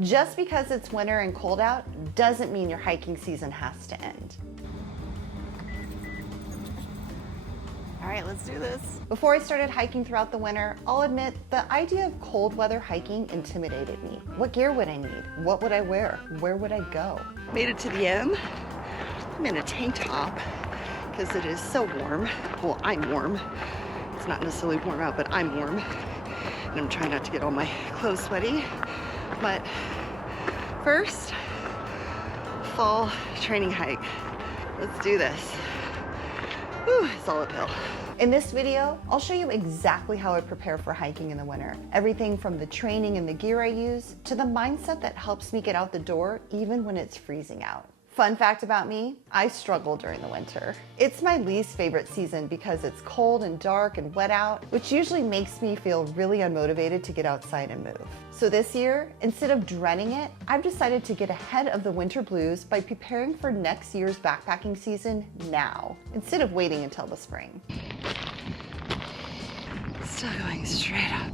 Just because it's winter and cold out doesn't mean your hiking season has to end. All right, let's do this. Before I started hiking throughout the winter, I'll admit the idea of cold weather hiking intimidated me. What gear would I need? What would I wear? Where would I go? Made it to the end. I'm in a tank top because it is so warm. Well, I'm warm. It's not necessarily warm out, but I'm warm. And I'm trying not to get all my clothes sweaty. But first, fall training hike. Let's do this. Whew, it's all uphill. In this video, I'll show you exactly how I prepare for hiking in the winter. Everything from the training and the gear I use to the mindset that helps me get out the door even when it's freezing out. Fun fact about me, I struggle during the winter. It's my least favorite season because it's cold and dark and wet out, which usually makes me feel really unmotivated to get outside and move. So this year, instead of dreading it, I've decided to get ahead of the winter blues by preparing for next year's backpacking season now, instead of waiting until the spring. Still going straight up.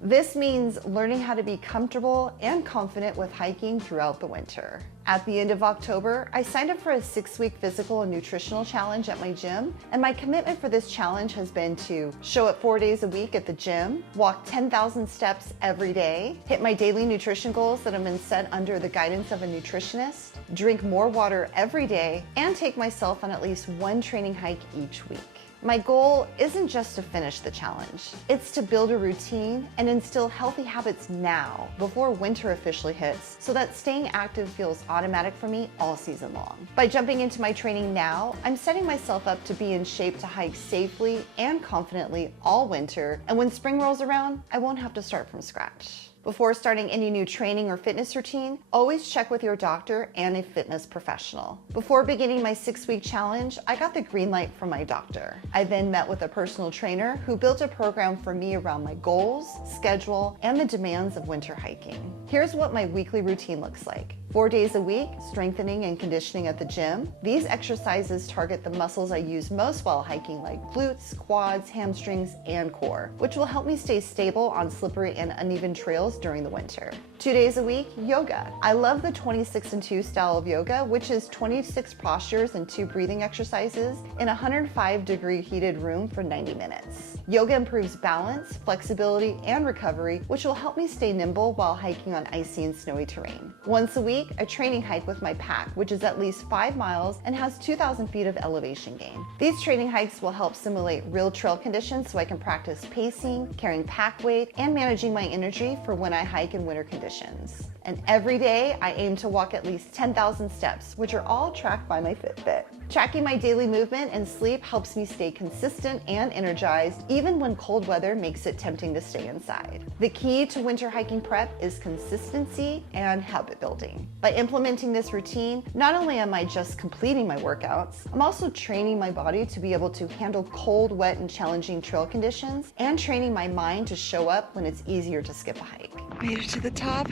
This means learning how to be comfortable and confident with hiking throughout the winter. At the end of October, I signed up for a 6-week physical and nutritional challenge at my gym, and my commitment for this challenge has been to show up 4 days a week at the gym, walk 10,000 steps every day, hit my daily nutrition goals that have been set under the guidance of a nutritionist, drink more water every day, and take myself on at least one training hike each week. My goal isn't just to finish the challenge, it's to build a routine and instill healthy habits now before winter officially hits so that staying active feels automatic for me all season long. By jumping into my training now, I'm setting myself up to be in shape to hike safely and confidently all winter, and when spring rolls around, I won't have to start from scratch. Before starting any new training or fitness routine, always check with your doctor and a fitness professional. Before beginning my 6-week challenge, I got the green light from my doctor. I then met with a personal trainer who built a program for me around my goals, schedule, and the demands of winter hiking. Here's what my weekly routine looks like. 4 days a week, strengthening and conditioning at the gym. These exercises target the muscles I use most while hiking, like glutes, quads, hamstrings, and core, which will help me stay stable on slippery and uneven trails during the winter. 2 days a week, yoga. I love the 26-2 style of yoga, which is 26 postures and 2 breathing exercises in a 105-degree heated room for 90 minutes. Yoga improves balance, flexibility, and recovery, which will help me stay nimble while hiking on icy and snowy terrain. Once a week, a training hike with my pack, which is at least 5 miles and has 2,000 feet of elevation gain. These training hikes will help simulate real trail conditions so I can practice pacing, carrying pack weight, and managing my energy for when I hike in winter conditions. And every day, I aim to walk at least 10,000 steps, which are all tracked by my Fitbit. Tracking my daily movement and sleep helps me stay consistent and energized, even when cold weather makes it tempting to stay inside. The key to winter hiking prep is consistency and habit building. By implementing this routine, not only am I just completing my workouts, I'm also training my body to be able to handle cold, wet, and challenging trail conditions, and training my mind to show up when it's easier to skip a hike. Made it to the top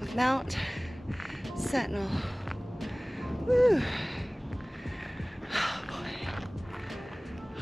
of Mount Sentinel. Woo.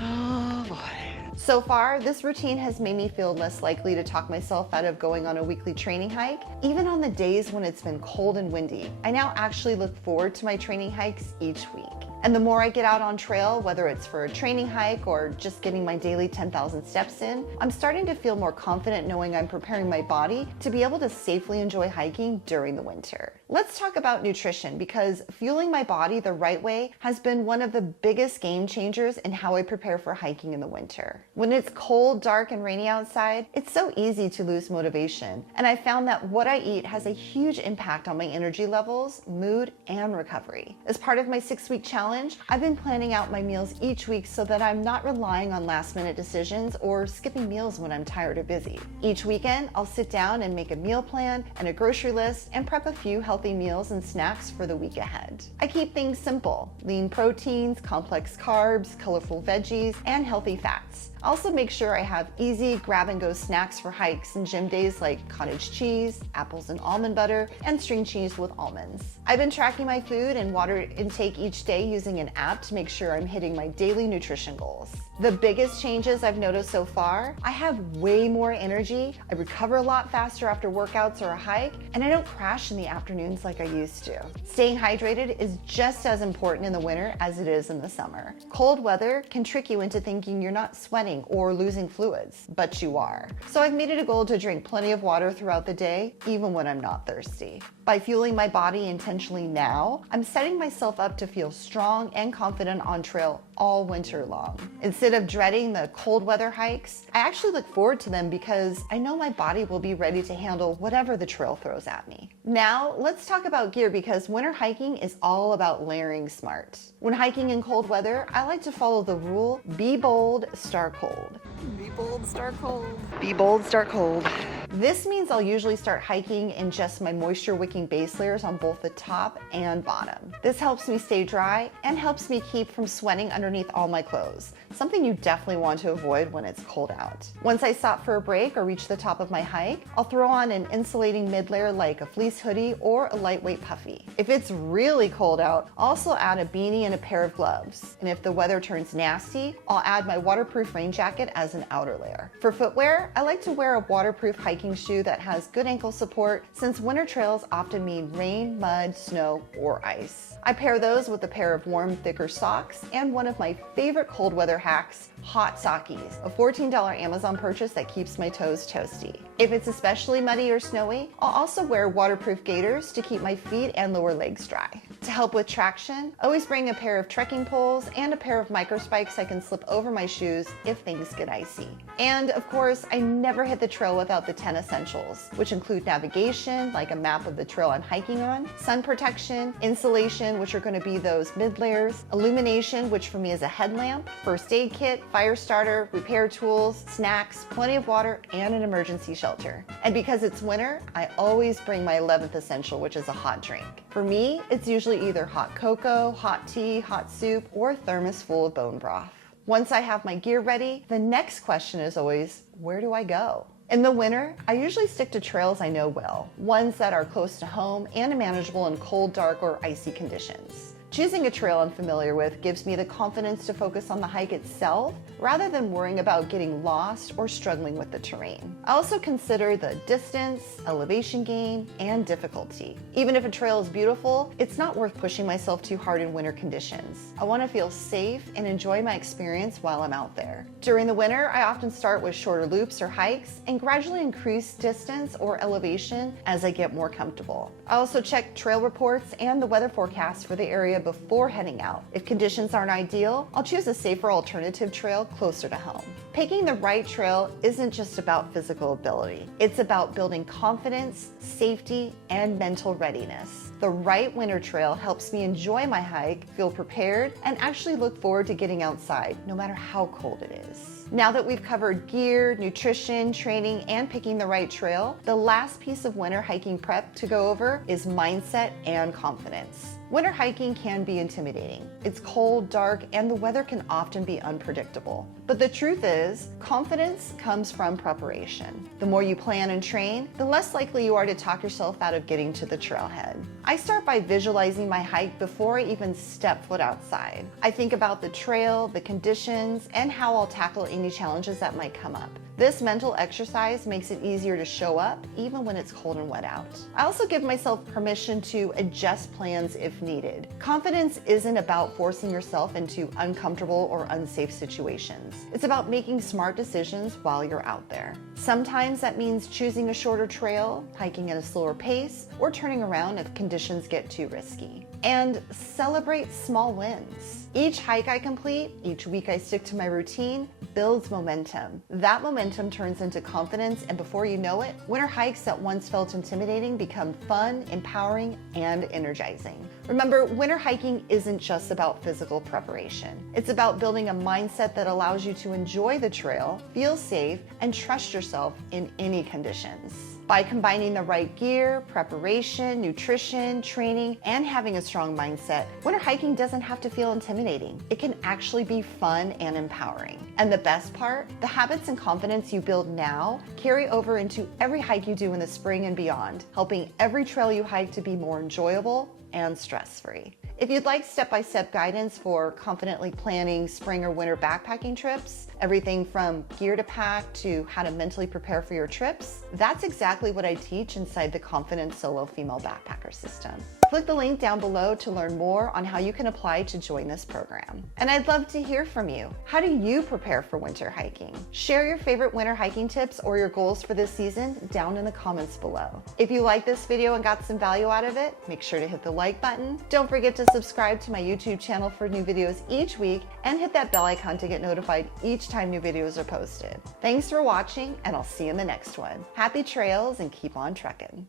Oh boy. So far, this routine has made me feel less likely to talk myself out of going on a weekly training hike, even on the days when it's been cold and windy. I now actually look forward to my training hikes each week. And the more I get out on trail, whether it's for a training hike or just getting my daily 10,000 steps in, I'm starting to feel more confident knowing I'm preparing my body to be able to safely enjoy hiking during the winter. Let's talk about nutrition, because fueling my body the right way has been one of the biggest game changers in how I prepare for hiking in the winter. When it's cold, dark, and rainy outside, it's so easy to lose motivation. And I found that what I eat has a huge impact on my energy levels, mood, and recovery. As part of my 6-week challenge, I've been planning out my meals each week so that I'm not relying on last-minute decisions or skipping meals when I'm tired or busy. Each weekend, I'll sit down and make a meal plan and a grocery list and prep a few healthy meals and snacks for the week ahead. I keep things simple: lean proteins, complex carbs, colorful veggies, and healthy fats. I also make sure I have easy grab-and-go snacks for hikes and gym days like cottage cheese, apples and almond butter, and string cheese with almonds. I've been tracking my food and water intake each day using an app to make sure I'm hitting my daily nutrition goals. The biggest changes I've noticed so far: I have way more energy, I recover a lot faster after workouts or a hike, and I don't crash in the afternoons like I used to. Staying hydrated is just as important in the winter as it is in the summer. Cold weather can trick you into thinking you're not sweating or losing fluids, but you are. So I've made it a goal to drink plenty of water throughout the day, even when I'm not thirsty. By fueling my body intentionally now, I'm setting myself up to feel strong and confident on trail all winter long. Instead of dreading the cold weather hikes, I actually look forward to them because I know my body will be ready to handle whatever the trail throws at me. Now, let's talk about gear, because winter hiking is all about layering smart. When hiking in cold weather, I like to follow the rule: be bold, start cold. Be bold, start cold. Be bold, start cold. This means I'll usually start hiking in just my moisture wicking base layers on both the top and bottom. This helps me stay dry and helps me keep from sweating underneath all my clothes, something you definitely want to avoid when it's cold out. Once I stop for a break or reach the top of my hike, I'll throw on an insulating mid layer like a fleece hoodie or a lightweight puffy. If it's really cold out, I'll also add a beanie and a pair of gloves. And if the weather turns nasty, I'll add my waterproof rain jacket as an outer layer. For footwear, I like to wear a waterproof hiking shoe that has good ankle support, since winter trails often mean rain, mud, snow, or ice. I pair those with a pair of warm, thicker socks and one of my favorite cold weather hacks, hot Sockies, a $14 Amazon purchase that keeps my toes toasty. If it's especially muddy or snowy, I'll also wear waterproof gaiters to keep my feet and lower legs dry. To help with traction, always bring a pair of trekking poles and a pair of micro spikes I can slip over my shoes if things get icy. And of course, I never hit the trail without the 10 essentials, which include navigation, like a map of the trail I'm hiking on, sun protection, insulation, which are going to be those mid layers, illumination, which for me is a headlamp, first aid kit, fire starter, repair tools, snacks, plenty of water, and an emergency shelter. And because it's winter, I always bring my 11th essential, which is a hot drink. For me, it's usually either hot cocoa, hot tea, hot soup, or a thermos full of bone broth. Once I have my gear ready, the next question is always, where do I go? In the winter, I usually stick to trails I know well, ones that are close to home and manageable in cold, dark, or icy conditions. Choosing a trail I'm familiar with gives me the confidence to focus on the hike itself rather than worrying about getting lost or struggling with the terrain. I also consider the distance, elevation gain, and difficulty. Even if a trail is beautiful, it's not worth pushing myself too hard in winter conditions. I want to feel safe and enjoy my experience while I'm out there. During the winter, I often start with shorter loops or hikes and gradually increase distance or elevation as I get more comfortable. I also check trail reports and the weather forecast for the area before heading out. If conditions aren't ideal, I'll choose a safer alternative trail closer to home. Picking the right trail isn't just about physical ability. It's about building confidence, safety, and mental readiness. The right winter trail helps me enjoy my hike, feel prepared, and actually look forward to getting outside, no matter how cold it is. Now that we've covered gear, nutrition, training, and picking the right trail, the last piece of winter hiking prep to go over is mindset and confidence. Winter hiking can be intimidating. It's cold, dark, and the weather can often be unpredictable. But the truth is, confidence comes from preparation. The more you plan and train, the less likely you are to talk yourself out of getting to the trailhead. I start by visualizing my hike before I even step foot outside. I think about the trail, the conditions, and how I'll tackle any challenges that might come up. This mental exercise makes it easier to show up even when it's cold and wet out. I also give myself permission to adjust plans if needed. Confidence isn't about forcing yourself into uncomfortable or unsafe situations. It's about making smart decisions while you're out there. Sometimes that means choosing a shorter trail, hiking at a slower pace, or turning around if conditions get too risky. And celebrate small wins. Each hike I complete, each week I stick to my routine, builds momentum. That momentum turns into confidence, and before you know it, winter hikes that once felt intimidating become fun, empowering, and energizing. Remember, winter hiking isn't just about physical preparation. It's about building a mindset that allows you to enjoy the trail, feel safe, and trust yourself in any conditions. By combining the right gear, preparation, nutrition, training, and having a strong mindset, winter hiking doesn't have to feel intimidating. It can actually be fun and empowering. And the best part, the habits and confidence you build now carry over into every hike you do in the spring and beyond, helping every trail you hike to be more enjoyable and stress-free. If you'd like step-by-step guidance for confidently planning spring or winter backpacking trips, everything from gear to pack to how to mentally prepare for your trips, that's exactly what I teach inside the Confident Solo Female Backpacker System. Click the link down below to learn more on how you can apply to join this program. And I'd love to hear from you. How do you prepare for winter hiking? Share your favorite winter hiking tips or your goals for this season down in the comments below. If you like this video and got some value out of it, make sure to hit the like button. Don't forget to subscribe to my YouTube channel for new videos each week and hit that bell icon to get notified each time new videos are posted. Thanks for watching, and I'll see you in the next one. Happy trails and keep on trekking.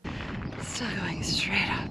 Still going straight up.